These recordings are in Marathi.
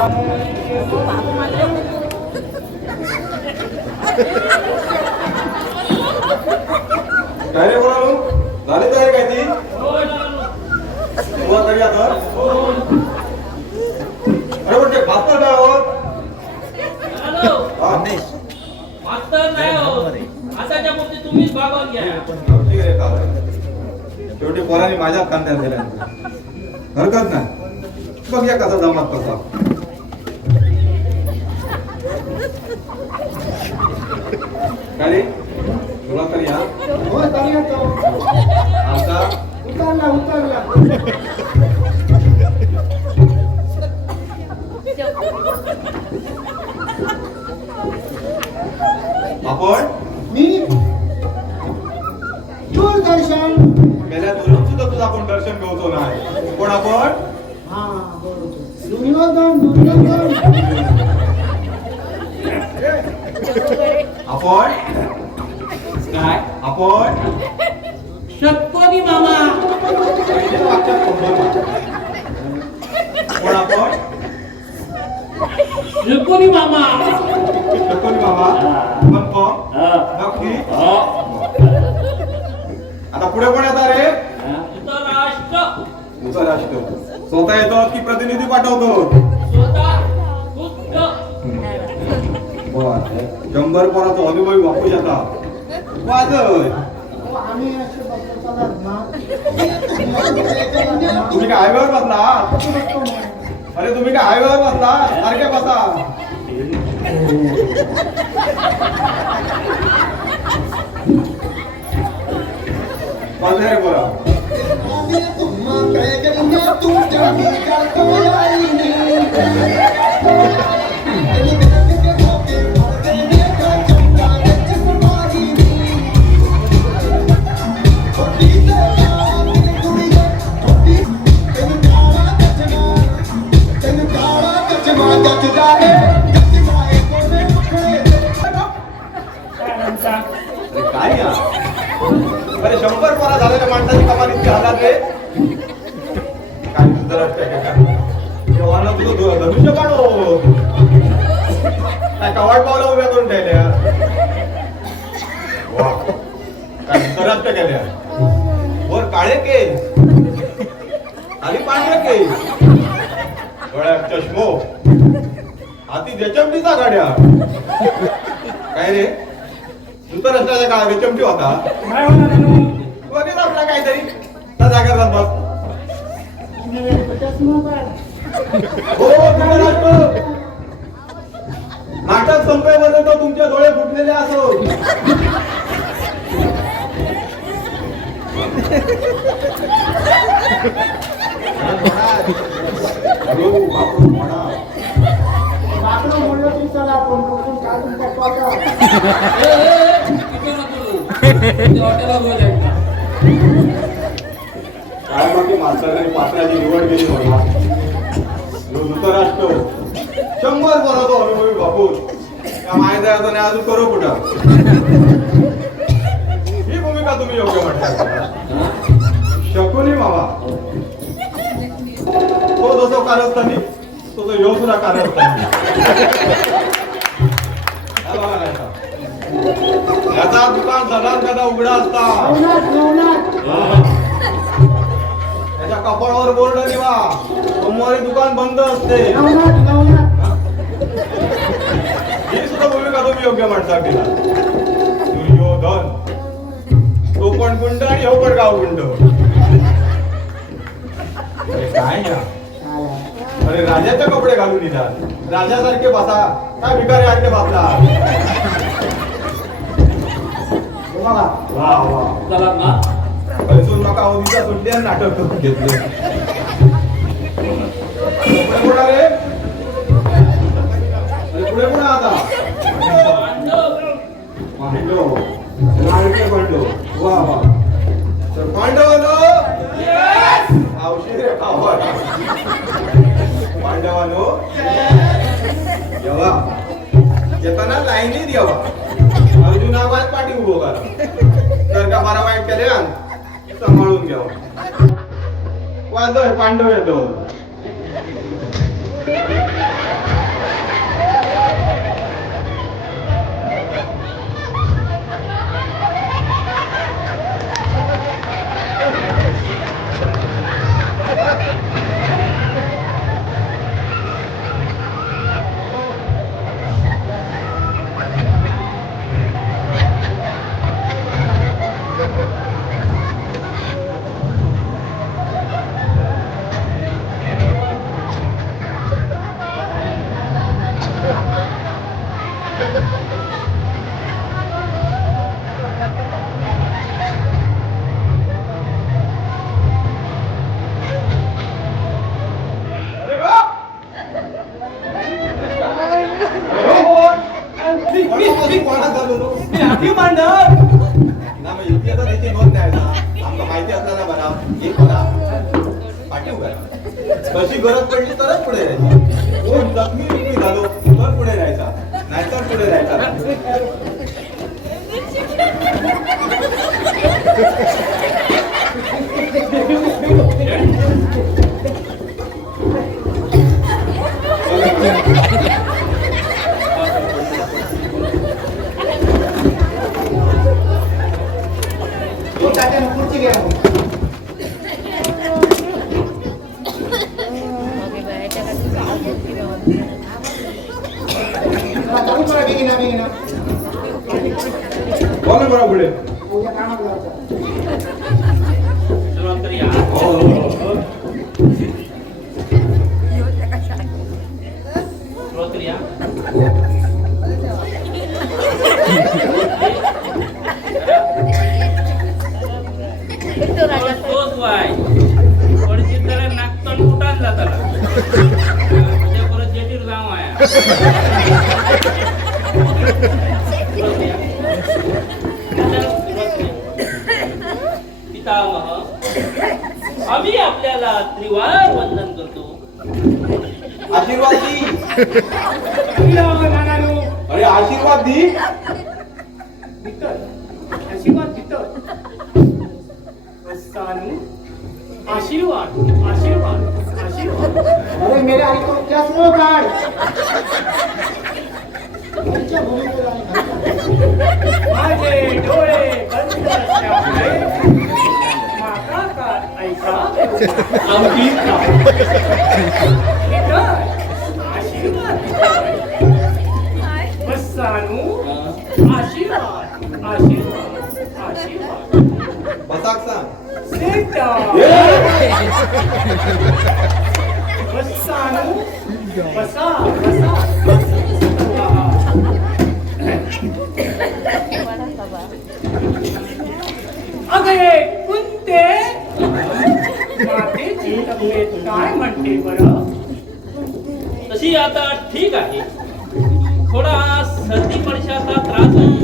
काय रे बोलालो झाली तयारी काय ती तुला तरी आता अरे पण ते भास्कर काय आहोत मास्तर नाही हो आताच्या बाबतीत तुम्हीच भागवून घ्या शेवटी पोरांनी माझ्या कांद्यात दिल्या हरकत नाही बघ या कसा जमात कसा काय रे तुला तरी या आमचा उतरला आपण मी दूरदर्शन गेल्या दुरून सुद्धा तुझं आपण दर्शन घेऊतो नाही पण आपण हा दुर्योधन आपण काय आपण शक्कोनी मामा पण आपण शक्कोनी मामा शकून बाबा पण नक्की आता पुढे कोण येतात रे राष्ट्र तुझा राष्ट्र स्वतः येतो की प्रतिनिधी पाठवतो स्वतः खुद्द 100 पोराचा अनुभवी बापू आता वाजय आम्ही असे बघतो ना तुम्ही काय हायवेवर बसला अरे तुम्ही काय हायवेवर बसला सारखे बसा बस रे पोरा काय या अरे 100 पोरा झालेल्या माणसाची कमाल इतकी हातात रे काय देवानं तुझं धनुष्य काढो काय कवाट पावला उभ्या करून ठेवल्या वा काय अंतराष्ट्र केल्या वर काळे केस आणि पांढरे केस डोळ्यात चष्मो हाती देचमटीचा गाड्या काय रे धृतराष्ट्राच्या काळात देचमटी होता बघित आपला काहीतरी त्या जागेवर बस हो धृतराष्ट्र नाटक संपेपर्यंत तुमचे डोळे फुटलेले असो काय बाकी मास्तरांनी पात्राची निवड केली मला धृतराष्ट्र 100 वर्षाचा अनुभवी बापू त्या मायदयाचा नाही अजून करू कुठं ही भूमिका तुम्ही योग्य म्हणता शकुनी मामा तो जसो कारस्थानी तो यो सुद्धा कारस्थानी याचा दुकान सदा कदा उघडा असता त्याच्या कपाळावर बोर्ड निवा सोमवारी दुकान बंद असते ही सुद्धा भूमिका तुम्ही योग्य म्हणता केला दुर्योधन तो पण गुंड आणि हो पण गाव गुंड काय या अरे राजाचे कपडे घालून येतात राजासारखे बसा काय भिकारी सारखे बसला वा वा चला ना पैसून नका अवधीचा सुटले आणि नाटक करून घेतले पुढे पुढे रे पुढे पुढे आता पांडव लाडके पांडव वा वा तर पांडवानो औषध पांडवानो येवा येताना लाईनीत यावा अर्जुनाबाद पाठी उभो करा जर का बारा वाईट केले सांभाळून घ्यावं वाजव पांडव येतो अरे वा! कोणाला झालो नो? मी हाती मांडव ना मग युती आता त्याची नोंद नाही ना. आमका माहिती असताना बरा हे बरा पाठीव करा. कशी गरज पडली तरच पुढे राहायचं. कोण जखमी बिखमी झालो तर पुढे राहायचा, नाहीतर पुढे राहायचा. हो, तात्यानं खुर्ची घ्या मग. आता तुम्ही थोडा बेगिना बेगिना. बोला बरा पुढे. उद्या कामाला जायचं. सुरुवात करूया. सुरुवात करूया. तोच वाय पडची तर नागतन उठान जाताला उद्या परत जेटीर जाऊ आहे पितामह आम्ही आपल्याला त्रिवार वंदन करतो. आशीर्वाद दी. अरे आशीर्वाद दी. आशीर्वाद आशीर्वाद आशीर्वाद अरे मेरे आई तो चष्मा काढ. घरच्या भूमिकेला आणि घरच्या. माझे डोळे बंद असल्यामुळे माका का ऐका आमची इतर आशीर्वाद बस्सानू आशीर्वाद आशीर्वाद आशीर्वाद बसाक सांग. सेटा बस्सानू बसा बसा अगे कुंते मातेची तब्येत काय म्हणते बरं? तशी आता ठीक आहे. थोडा सर्दी पडशाचा त्रास आहे.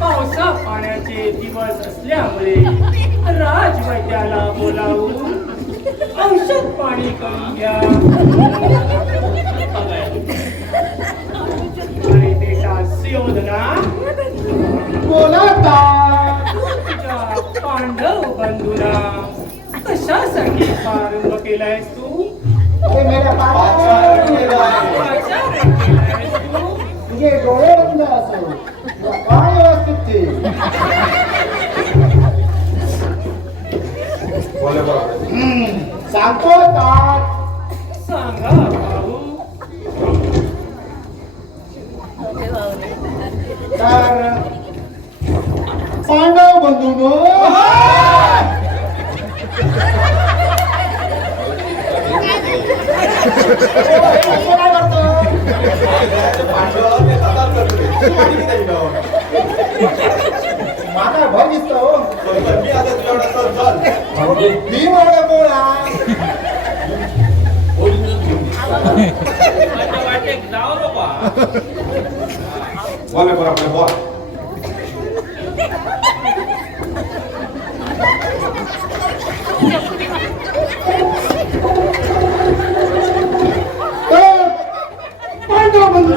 पावसा पाण्याचे दिवस असल्यामुळे राजवैद्याला बोलावून औषध पाणी करून घ्या. आणि बेटा सुयोधना बोलाता. तुझ्या पांडव बंधूला कशासाठी प्रारंभ केलायस तू? अरे मेऱ्या पाचारण पाय. केलाय. कशासाठी केलायस तू? तुझे डोळे बंद असो. तुला काय व्यवस्थित ते. बोला बरा. सांगतो तात. सांगा भाऊ. तर पांडव बंधूनो, काय करतो? पांडव ते सताच करतोय. पाणी किती गाव. माझा भाऊ दिसतो हो. पण मी आता तुझ्याकडे असं चल. मी मोठा बोला. माझ्या वाटेत जाऊ नको. बोला बरा पुढे बोल. तर पांडव बंधू,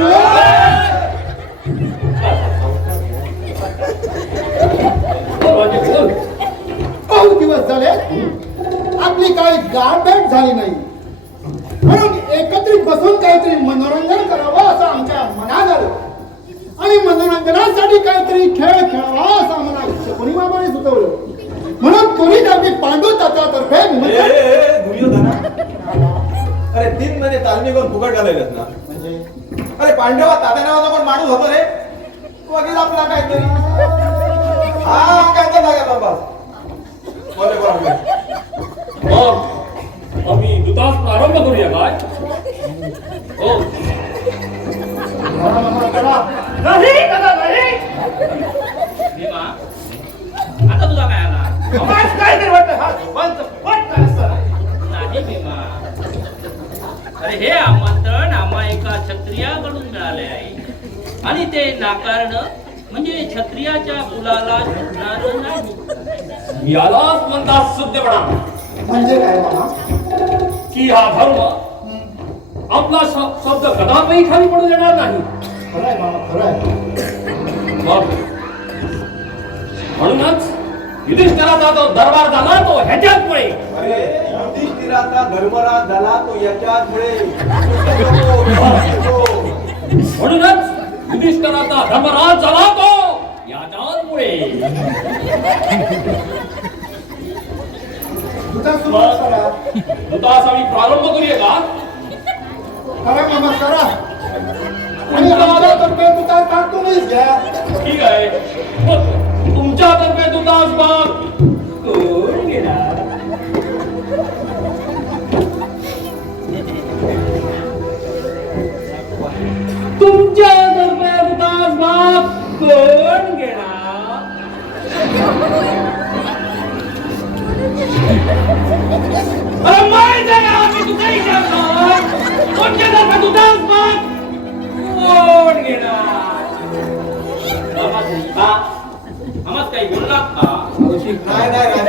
बहुत दिवस झाले आपली काही गाठभेट झाली नाही, म्हणून एकत्रित बसून काहीतरी मनोरंजन करावं असं आमच्या मनात आलं आणि मनोरंजनासाठी काहीतरी खेळ खेळावा असं आम्हाला शकुनी बाबाने सुचवलं. म्हणून त्वरित आम्ही पांडू तात्यातर्फे दुर्योधना. अरे 3 महिने तालमी करून फुकट घालायलास ना. म्हणजे अरे पांडवा तात्या नावाचा पण माणूस होतो रे. वगैरे आपला काहीतरी हा काय तर लागेल बस. बोले बरा. मग आम्ही दुतास प्रारंभ करूया काय? हो हा, आमंत्रण आम्हा एका क्षत्रियाकडून मिळाले आहे आणि ते नाकारणं म्हणजे क्षत्रियाच्या मुलाला झुकणार नाही. यालाच म्हणतात शुद्धपणा. म्हणजे काय मामा? की हा धर्म आपला शब्द कदापि खाली पडू देणार नाही. खरंय मामा, खरंय. मग म्हणूनच युधिष्ठिराचा जो दरबार झाला तो ह्याच्याचमुळे. अरे युधिष्ठिराचा धर्मराज झाला तो याच्याचमुळे. म्हणूनच युधिष्ठिराचा धर्मराज झाला तो याच्याचमुळे. तुझा सुरुवात करा. दुतास आम्ही प्रारंभ करूया का? करा मामा, करा. आणि आमच्यातर्फे तुझा भाग तुम्हीच घ्या. ठीक आहे. मग तुमच्यातर्फे दुतास भाग कोण घेणार? तुमच्यातर्फे दुतास भाग कोण घेणार? अरे माहिती आहे ना, मी तुझा विचारणार. तुमच्यातर्फे दुतास भाग कोण घेणार? आम्हाच काही बोललात का? नाही नाही राजन,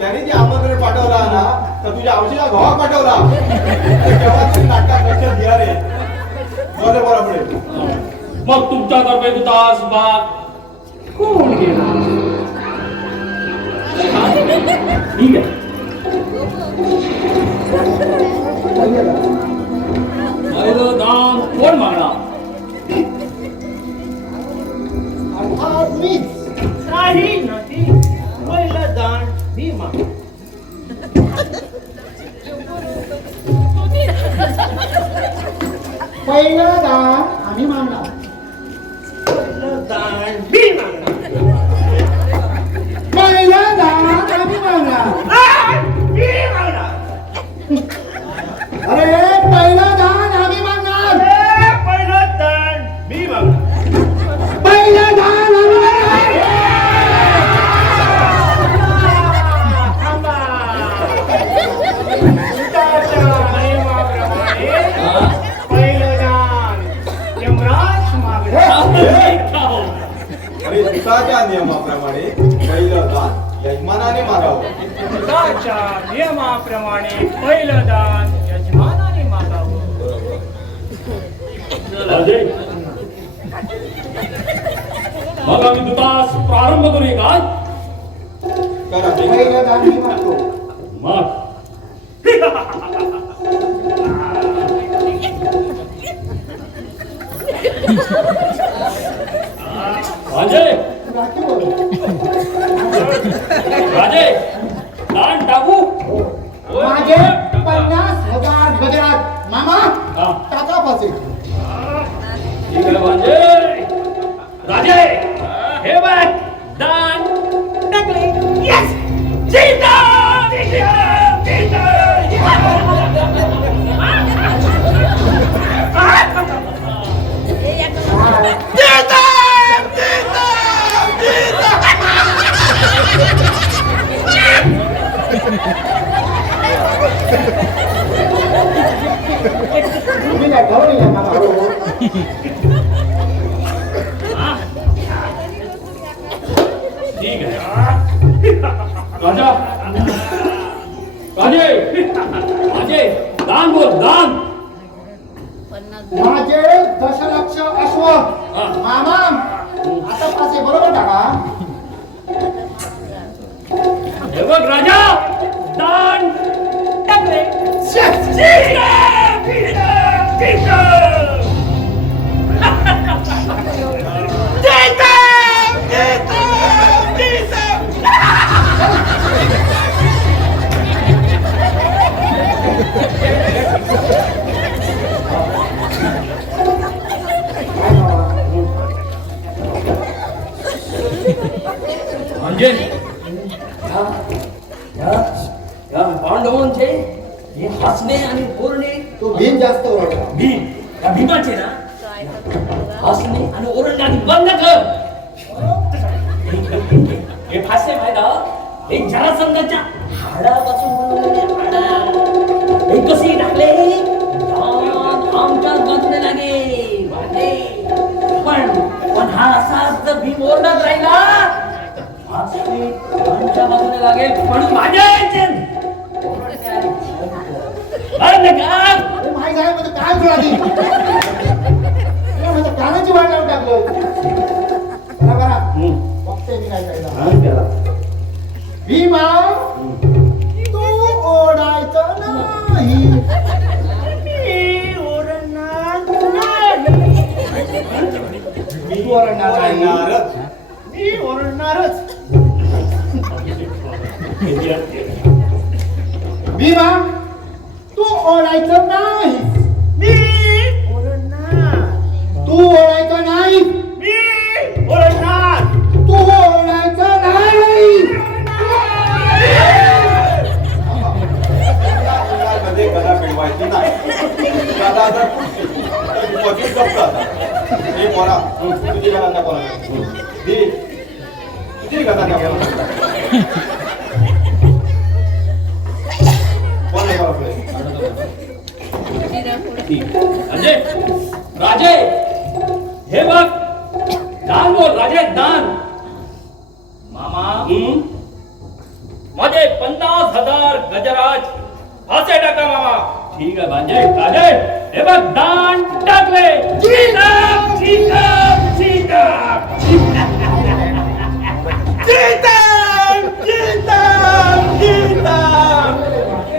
त्याने जे आमंत्रण पाठवला ना तर तुझ्या आवशीला घोवा पाठवला. तेव्हा तरी नाटकात लक्षात घ्या रे. बरं बरोबर. मग तुमच्यातर्फे दुतास भाग कोण घेणार? ठीक आहे. पहिलं दान कोण मागणार? अर्थात मीच. नाही नाही, पहिलं दान मी मागतो. पहिलं दान आम्ही मागणार. पहिलं दान मी मागणार. पहिलं दान आम्ही मागणार. मी मागणार. अरे पहिलं दान आम्ही मागणार. पहिलं दान मी मागणार. पहिलं दान आम्ही मागणार. पहिलं दान यमराज मागणार. अरे दुताच्या नियमाप्रमाणे पहिलं दान यजमानाने मागावं. पिताच्या नियमाप्रमाणे पहिलं दान यजमानाने मागावं. राजे, मग आम्ही दुतास प्रारंभ करूया का? करा. पहिलं दान मी मागतो. मग राजे, राखी बोलू. राजे, दान टाकू? माझे 50,000 गजरात. मामा हा. टाका पाचे. ठीक आहे राजे. राजे, हे बघ दान टाकले. Yes! जीता! जीता! जीता! तुम्ही काय घालून या मामा. ठीक आहे. राजा, राजे, राजे, दान बोल, दान. माझे 10,00,000 अश्व. हा. मामा आता पाचे बरोबर टाका. हे बघ राजा, दान टाकले. म्हणजे या पांडवांचे हे हसणे आणि बोलणे तो भीम जास्त ओरडला. भीम, त्या भीमाचे ना हसणे आणि ओरडणे बंद कर. हे हास्य माहिती हे जरासंधाच्या हाडापासून बनवलेले हाडा. हे कसे टाकले आमच्याच बसले लागे पण हा असाच जर भीम ओरडत राहिला आमच्या बाजूने लागेल म्हणून माझ्या माहीत आहे म्हणजे काय जुळाली म्हणजे कानाची वाट लावून टाकलं बरा बघते मी काय काय भीमा तू ओढायचं नाही तू ओरडणार नाही मी ओरडणारच. भीमा तू ओढायचं नाही मी ओरडणार. तू ओढायचं नाही मी ओरडणार. तू ओढायचं नाही मध्ये गदा पेटवायची नाही गदा जर तर विपत्ती जप्त आता हे पोरा तुझी गदा नको दी तुझी गदा नको कोण आहे बापरे राजे राजे हे बघ दान बोल राजे दान मामा माझे 50,000 गजराज फासे टाका मामा. ठीक आहे भांजे राजे हे बघ दान टाकले सीताम सीताम सीताम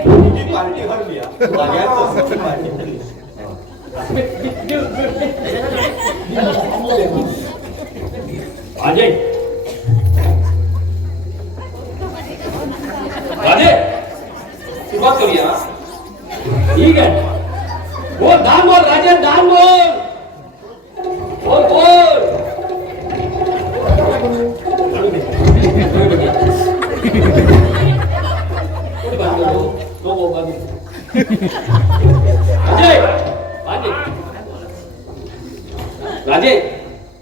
तुझी पार्टी हरली सगळ्यात पार्टी हरली भांजे राजे सुरुवात करूया ठीक आहे बोल दान बोल राजे दान बोल बोल बोल राजे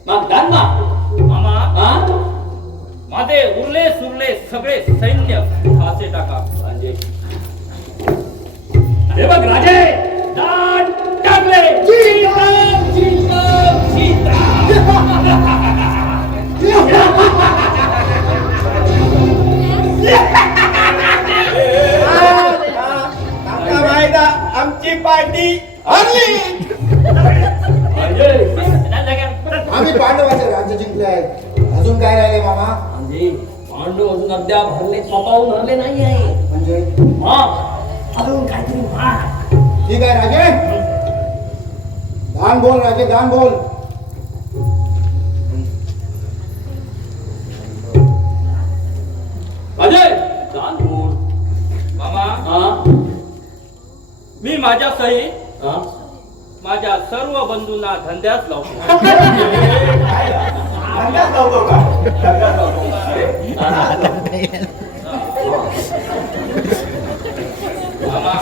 मग दान ना मामा हा माझे उरले सुरले सगळे सैन्य फासे टाका. राजे हे बघ राजे दान टाकले सीताम सीताम सीताम आमची पार्टी हरली आम्ही पांडवाचे राज्य जिंकले आहेत अजून काय राहिले मामा म्हणजे पांडव अजून अद्याप हरले स्वतःहून हरले नाही आहे म्हणजे हा अजून काहीतरी ठीक आहे राजे दान बोल राजे दान बोल अजय दान बोल मामा हा मी माझ्या सहित हा माझ्या सर्व बंधूंना धंद्यात लावतो. धंद्यात लावतो का धंद्यात लावतो मामा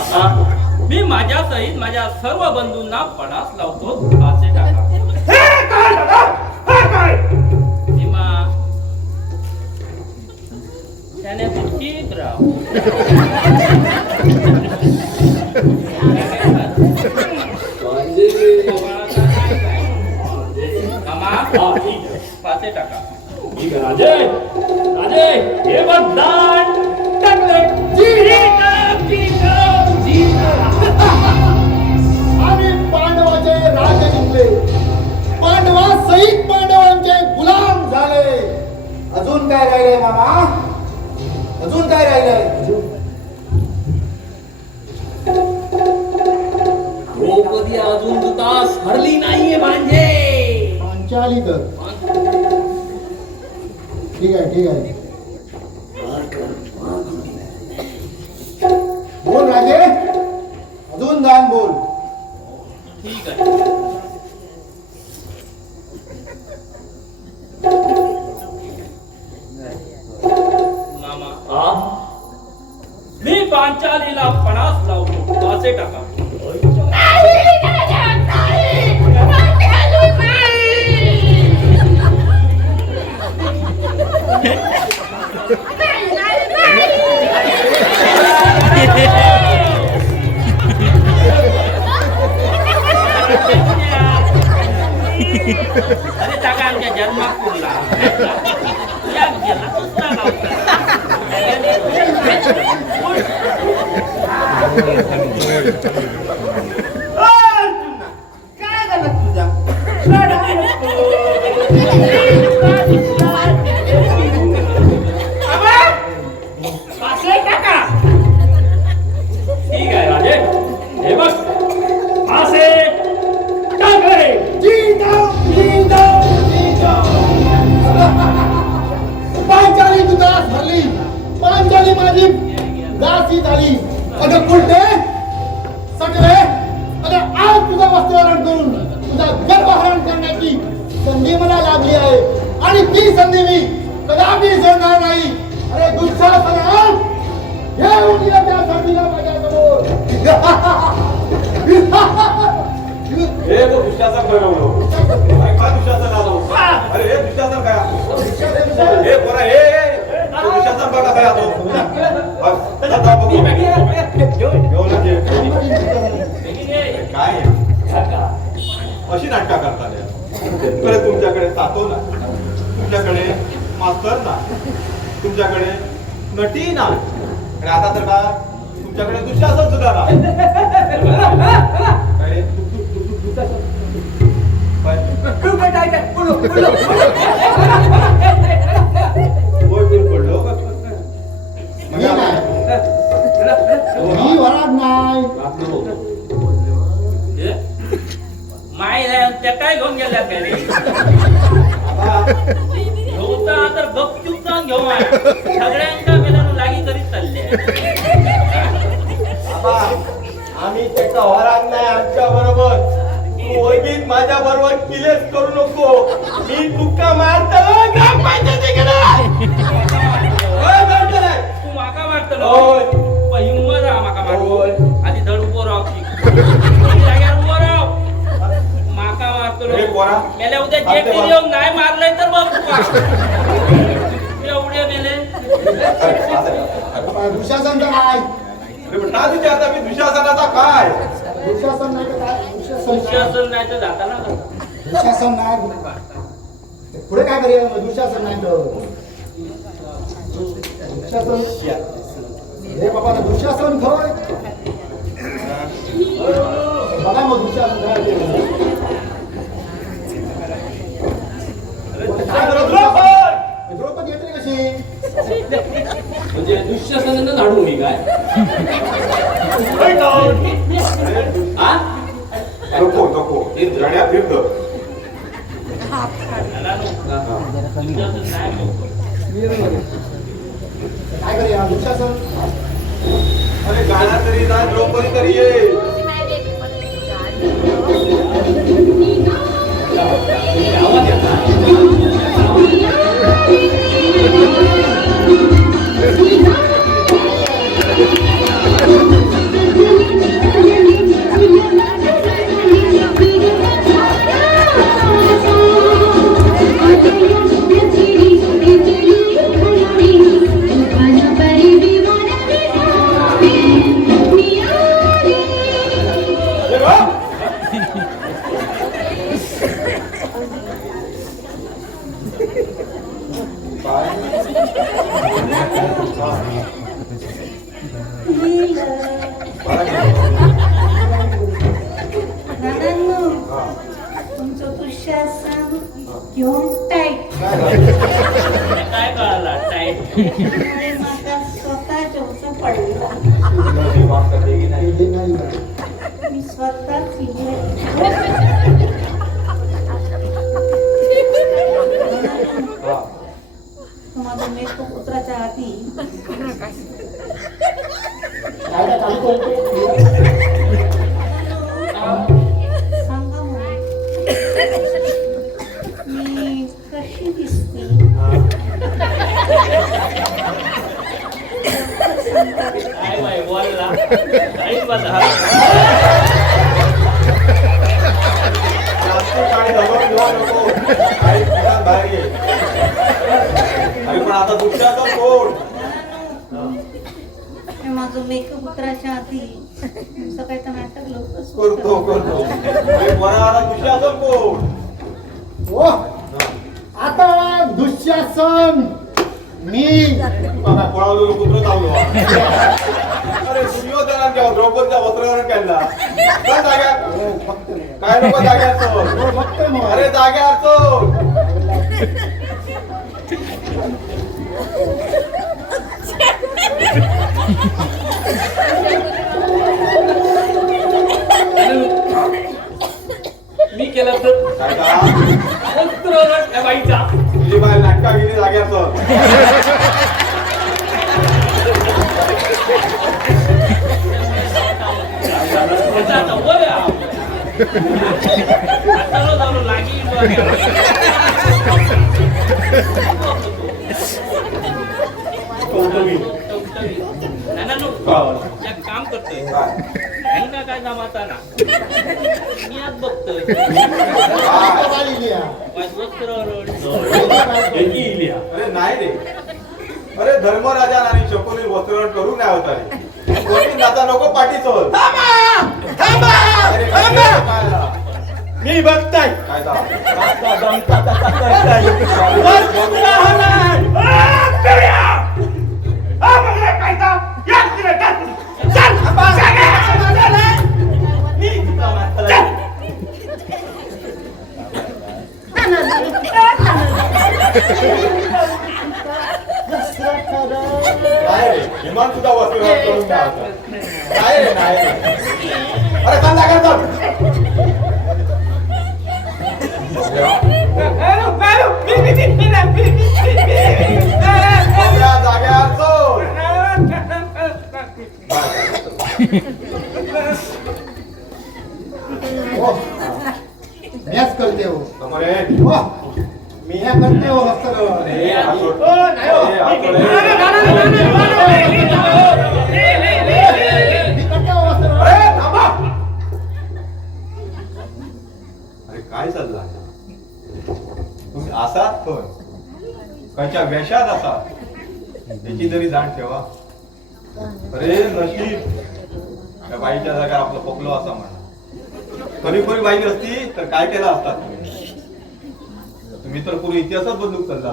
मी माझ्या सहित माझ्या सर्व बंधूंना पणास लावतो. फासे टाका. हे काय दादा हे काय भीमा त्याने ठीक राव. मामा हा ठीक आहे फासे टाका. ठीक आहे राजे राजे हे बघ दान टाकले सीताम सीताम सीताम आम्ही पांडवाचे राज्य जिंकले पांडवा सहित पांडवांचे गुलाम झाले अजून काय राहिले मामा अजून काय राहिले द्रौपदी अजून तुतास हरली नाहीये भांजे पांचाली तर ठीक आहे बोल राजे अजून दान बोल ठीक आहे. मामा हा मी पांचालीला पणास लावतो. फासे टाका. अरे जागा आमच्या जन्मात कोणला या गेला दुसरा काय झालं तुझा ठीक आहे राजे हे बघ असे टाकले पांचाली तुझा झाली पांचाली माझी दासी झाली अगं कुलटे सगळे अगं आज तुझा वस्त्रहरण करून तुझा गर्भहरण करण्याची संधी मला लाभली आहे आणि ती संधी मी कदापि सोडणार नाही. अरे दुःशासन येऊन गेला त्या संधीला माझ्यासमोर. हे तो दुःशासन बनवलो. अरे काय दुःशासन आलो? अरे हे दुःशासन काय? हे पोरा हे तो दुःशासन बघा काय आलो? बस आता बघू. घेऊन ये. काय अशी नाटका करता इकडे तुमच्याकडे तातो ना, तुमच्याकडे मास्तर ना, तुमच्याकडे नटी ना, आणि आता तर का तुमच्याकडे दुःशासन सुद्धा ना. काय पडलो मी वराड नाही. माय त्या काय घेऊन गेल्या काय रे होता तर गपचूप जाऊन घेऊ माय सगळ्यांच्या मेलानं लागी करीत चालले आम्ही त्याचा वराग नाही आमच्या बरोबर. तू वैबीत माझ्या बरोबर किलेच करू नको. मी तुका मारतलो तू माका मारतलो होय. हिंमत राहा माका होय. मारतो आधी धड उभो राव जाग्यावर उभो राव माका मारतलो हे पोरा. मेल्या उद्या जे केली येऊन नाही मारलंय तर बघ तुका एवढे मेले दुःशासन तर नाही. ना विचारता मी दुःशासनाचा काय? दुःशासन नाही तर काय? दुःशासन नाही तर जाताना दुःशासन नाही. पुढे काय करूया दुःशासन नाही तर दुःशासन हे बाबा दुःशासन होय. बघा मग दुःशासन काय द्रौपदी येते कशी म्हणजे दुःशासनानं धाडू मी काय हा नको नको जण्या फिरत काय करूया दुःशासन. अरे गाणा तरी ना द्रौपदी तरी ये. आवाज तुमचं दुःशासन घेऊन टाईट काय कळाला टाईट माझा स्वतः जेवचा पडला मी स्वतः माझं मेकअप उतराच्या आधी काय चालू करतो सांगा मी कशी दिसते काय बाई बोलला काही बघा काय दबाव घेऊ नको. काही ठिकाण बाहेर ये. अरे पण आता दुःशासन कोण? माझं मेकअप उतराच्या आधी सकाळी तर नाटक लवकर करतो करतो. अरे पोरा आता दुःशासन कोण? ओ आता दुःशासन मी बाबा पळावलो पुत्र चावलो अरे दुर्योधनाच्या द्रौपदीच्या वस्त्रहरण केला काय जाग्यार काय नको जाग्यार तो फक्त मग. अरे जाग्यार तो मी केलं तर काय का? वस्त्रहरण त्या बाईचा तुझी बाय नाटका गेली जाग्यार तो आता वर आ. आता जाऊ लागी एक काम करतोय यांना काय जमाता ना मी आज बघतोय बाई लिहा. एकी इलिया अरे नाही रे अरे धर्मराजा आणि शकुनी वस्त्रहरण करू नाही होता रे कोणी नाता नको पाठी चोल अरे काय झालं? मी बघताय काय झालं? वस्त्रहरण! बघले काय का? या तिकडे, चल! मी चल! नाही रे विमान सुद्धा वस्त्रहरण करून नाही होता नाही रे नाही रे अरे चाल जागा चल या जाग्यावर चोल ओ मॅच करते हो समोर ये. ओ मी ह्या करते हो वस्त्र अरे, हात सोड. ओ, नाही हो. अरे, हात सोड. मी करते हो वस्त्र अरे, थांबा. अरे काय चाललं आहे? तुम्ही असाच पण कायच्या वेशात असात याची तरी जाण ठेवा अरे नशीब त्या बाईच्या जागा आपलं पकलो असा म्हणा खरी खरी बाई असती तर काय केलं असतात तुम्ही तर पूर्ण इतिहासच बदलून चालला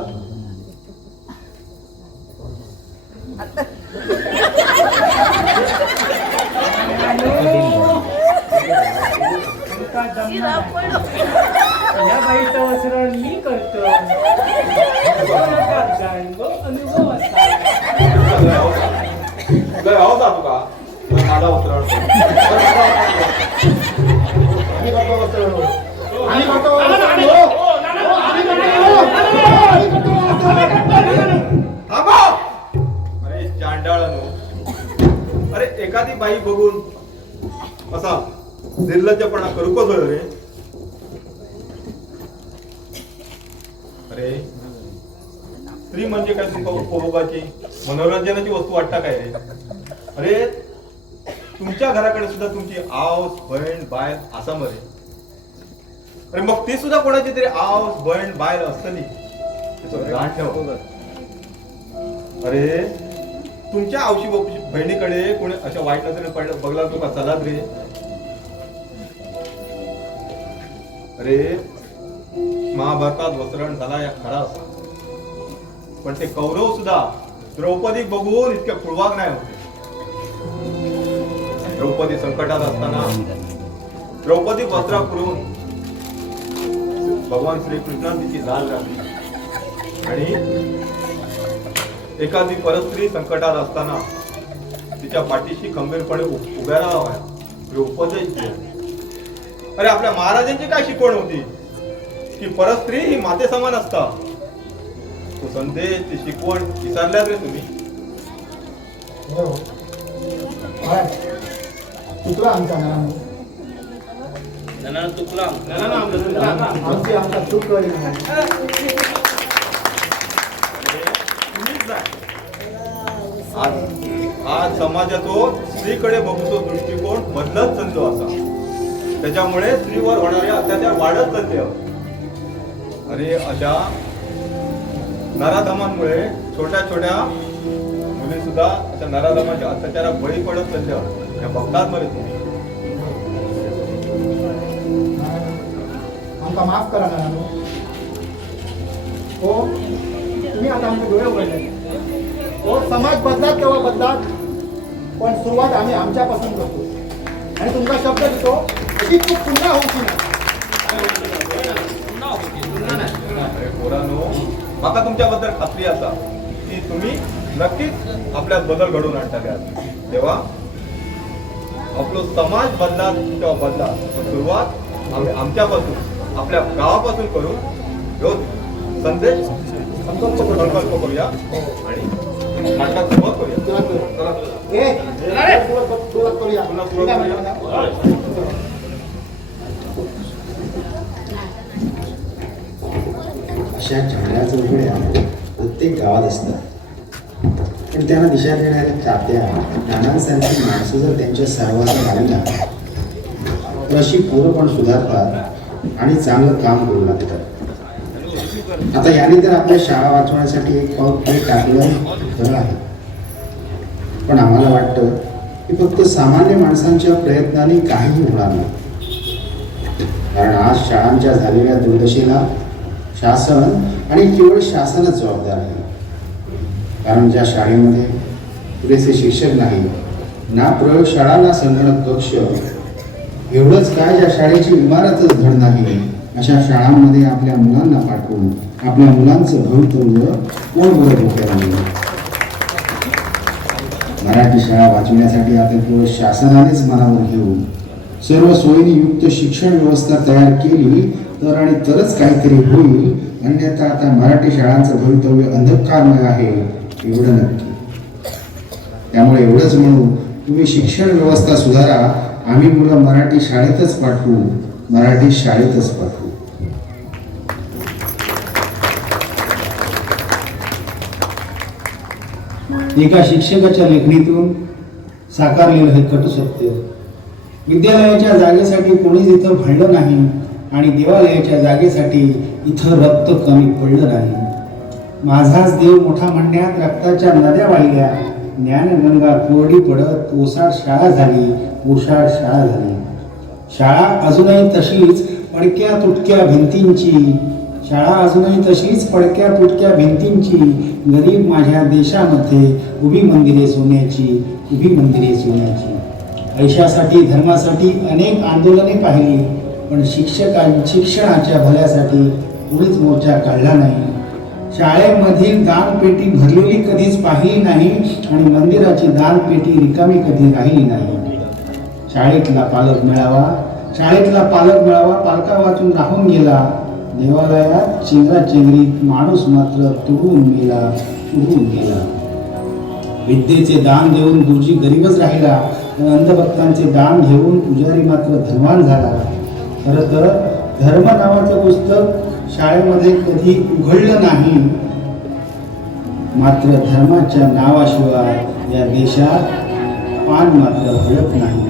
या बाईचं वस्त्रहरण मी करतो अनुभव असा लय हौस आहे तुका तर माझा वस्त्रहरण आम्ही करतो वस्त्र आम्ही करतो वस्त्र हो. आम्ही करतो थांबा अरे चांडाळानो अरे एखादी बाई बघून असा निर्लज्जपणा करू का रे अरे स्त्री म्हणजे काय तुमका उपभोगाची मनोरंजनाची वस्तू वाटता काय रे अरे तुमच्या घराकडे सुद्धा तुमची आऊस बहीण बायल असा मरे अरे मग ती सुद्धा कोणाची तरी आऊस बहीण बायल असतली त्याचं ध्यान ठेव अरे तुमच्या आवशी बहिणीकडे कोणी अशा वाईट नजरेने बघला तुका चलात रे अरे महाभारतात वस्त्रहरण झाला या खरा असा पण ते कौरव सुद्धा द्रौपदी बघून इतके खुळवाग नाही होते द्रौपदी संकटात असताना द्रौपदी वस्त्रा करून भगवान श्रीकृष्णान तिची लाल घातली आणि एखादी परस्त्री संकटात असताना तिच्या पाठीशी खंबीरपणे उभ्या राहाव्या द्रौपदी अरे आपल्या महाराजांची काय शिकवण होती की परस्त्री ही माते समान असता तो संदेश ती शिकवण विसरल्यात रे तुम्ही हो. बाय. चुकला आमच्या घरामध्ये चुकला आमची आमचा चूक कळली नाही. आज समाजाचो स्त्रीकडे बघतो दृष्टिकोन बदलत चालतो असा त्याच्यामुळे स्त्रीवर होणारे अत्याचार वाढत चालले अरे अशा नराधमांमुळे छोट्या छोट्या मुली सुद्धा अशा नराधमाच्या अत्याचारात बळी पडत चालल्या बघतात मरे तुम्ही आमका माफ करा ना हो तुम्ही आता आमचे डोळे उघडले. हो समाज बदलात तेव्हा बदलात, पण सुरुवात आम्ही आमच्यापासून करतो. आणि तुमचा शब्द देतो की तू पुन्हा होऊ नाही. अरे पोरांनो, माका तुमच्याबद्दल खात्री असा की तुम्ही नक्कीच आपल्यात बदल घडवून आणटले. तेव्हा आपलो समाज बदलात तेव्हा बदला, सुरुवात आम्ही आमच्यापासून आपल्या गावापासून करू. ह्यो संदेश संकल्प करूया आणि नाटकात सुरुवात करूया. सुरुवात करू. चला. सुरुवात करूया. सुरुवात करूया. अशा चांगल्या चौकड्या प्रत्येक गावात असतात, पण त्यांना दिशा देणाऱ्या तात्या नानांसारखी माणसं जर त्यांच्या सहवासात आली ना, तर अशी पोरं पण सुधारतात आणि चांगलं काम करू लागतात. आता याने तर आपल्या शाळा वाचवण्यासाठी एक पाऊल पुढे टाकलं खरं आहे, पण आम्हाला वाटतं की फक्त सामान्य माणसांच्या प्रयत्नाने काहीही होणार नाही. कारण आज शाळांच्या झालेल्या दुर्दशेला शासन आणि केवळ शासनच जबाबदार आहे. कारण ज्या शाळेमध्ये पुरेसे शिक्षक नाही, ना प्रयोगशाळा ना संगणक कक्ष, एवढंच काय ज्या शाळेची इमारतच धड नाही, अशा शाळांमध्ये आपल्या मुलांना पाठवून आपल्या मुलांचं भवितव्य कोण बरं डोक्याला आणलं? मराठी शाळा वाचवण्यासाठी आता केवळ शासनानेच मनावर घेऊन सर्व सोयीने युक्त शिक्षण व्यवस्था तयार केली तर आणि तरच काहीतरी होईल. अन्यथा आता मराठी शाळांचं भवितव्य अंधकारमय आहे एवढं नक्की. त्यामुळे एवढंच म्हणू, तुम्ही शिक्षण व्यवस्था सुधारा, आम्ही मुलं मराठी शाळेतच पाठवू, मराठी शाळेतच पाठवू. एका शिक्षकाच्या लेखणीतून साकारलेलं हे कटू सत्य. विद्यालयाच्या जागेसाठी कोणीच इथं भांडलं नाही आणि देवालयाच्या जागेसाठी इथं रक्त कमी पडलं नाही. माझाच देव मोठा म्हणण्यात रक्ताच्या नद्या वाहिल्या, ज्ञानगंगा कोरडी पडत ओसाड शाळा झाली, ओसाड शाळा झाली. शाळा अजूनही तशीच पडक्या तुटक्या भिंतींची, शाळा अजूनही तशीच पडक्या तुटक्या भिंतींची, गरीब माझ्या देशामध्ये उभी मंदिरे सोन्याची, उभी मंदिरे सोन्याची. पैशासाठी धर्मासाठी अनेक आंदोलने पाहिली, पण शिक्षणाच्या भल्यासाठी कोणीच मोर्चा काढला नाही. शाळेमधील दानपेटी भरलेली कधीच पाहिली नाही आणि मंदिराची दानपेटी रिकामी कधी राहिली नाही. शाळेतला पालक मेळावा पालका वाचून राहून गेला. देवालयात चेंगराचेंगरीत माणूस मात्र तुडून गेला. विद्येचे दान देऊन गुरुजी गरीबच राहिला, अंधभक्तांचे दान घेऊन पुजारी मात्र धनवान झाला. खरं तर धर्म नावाचं पुस्तक शाळेमध्ये कधी उघडलं नाही, मात्र धर्माच्या नावाशिवाय या देशात पान मात्र हलत नाही.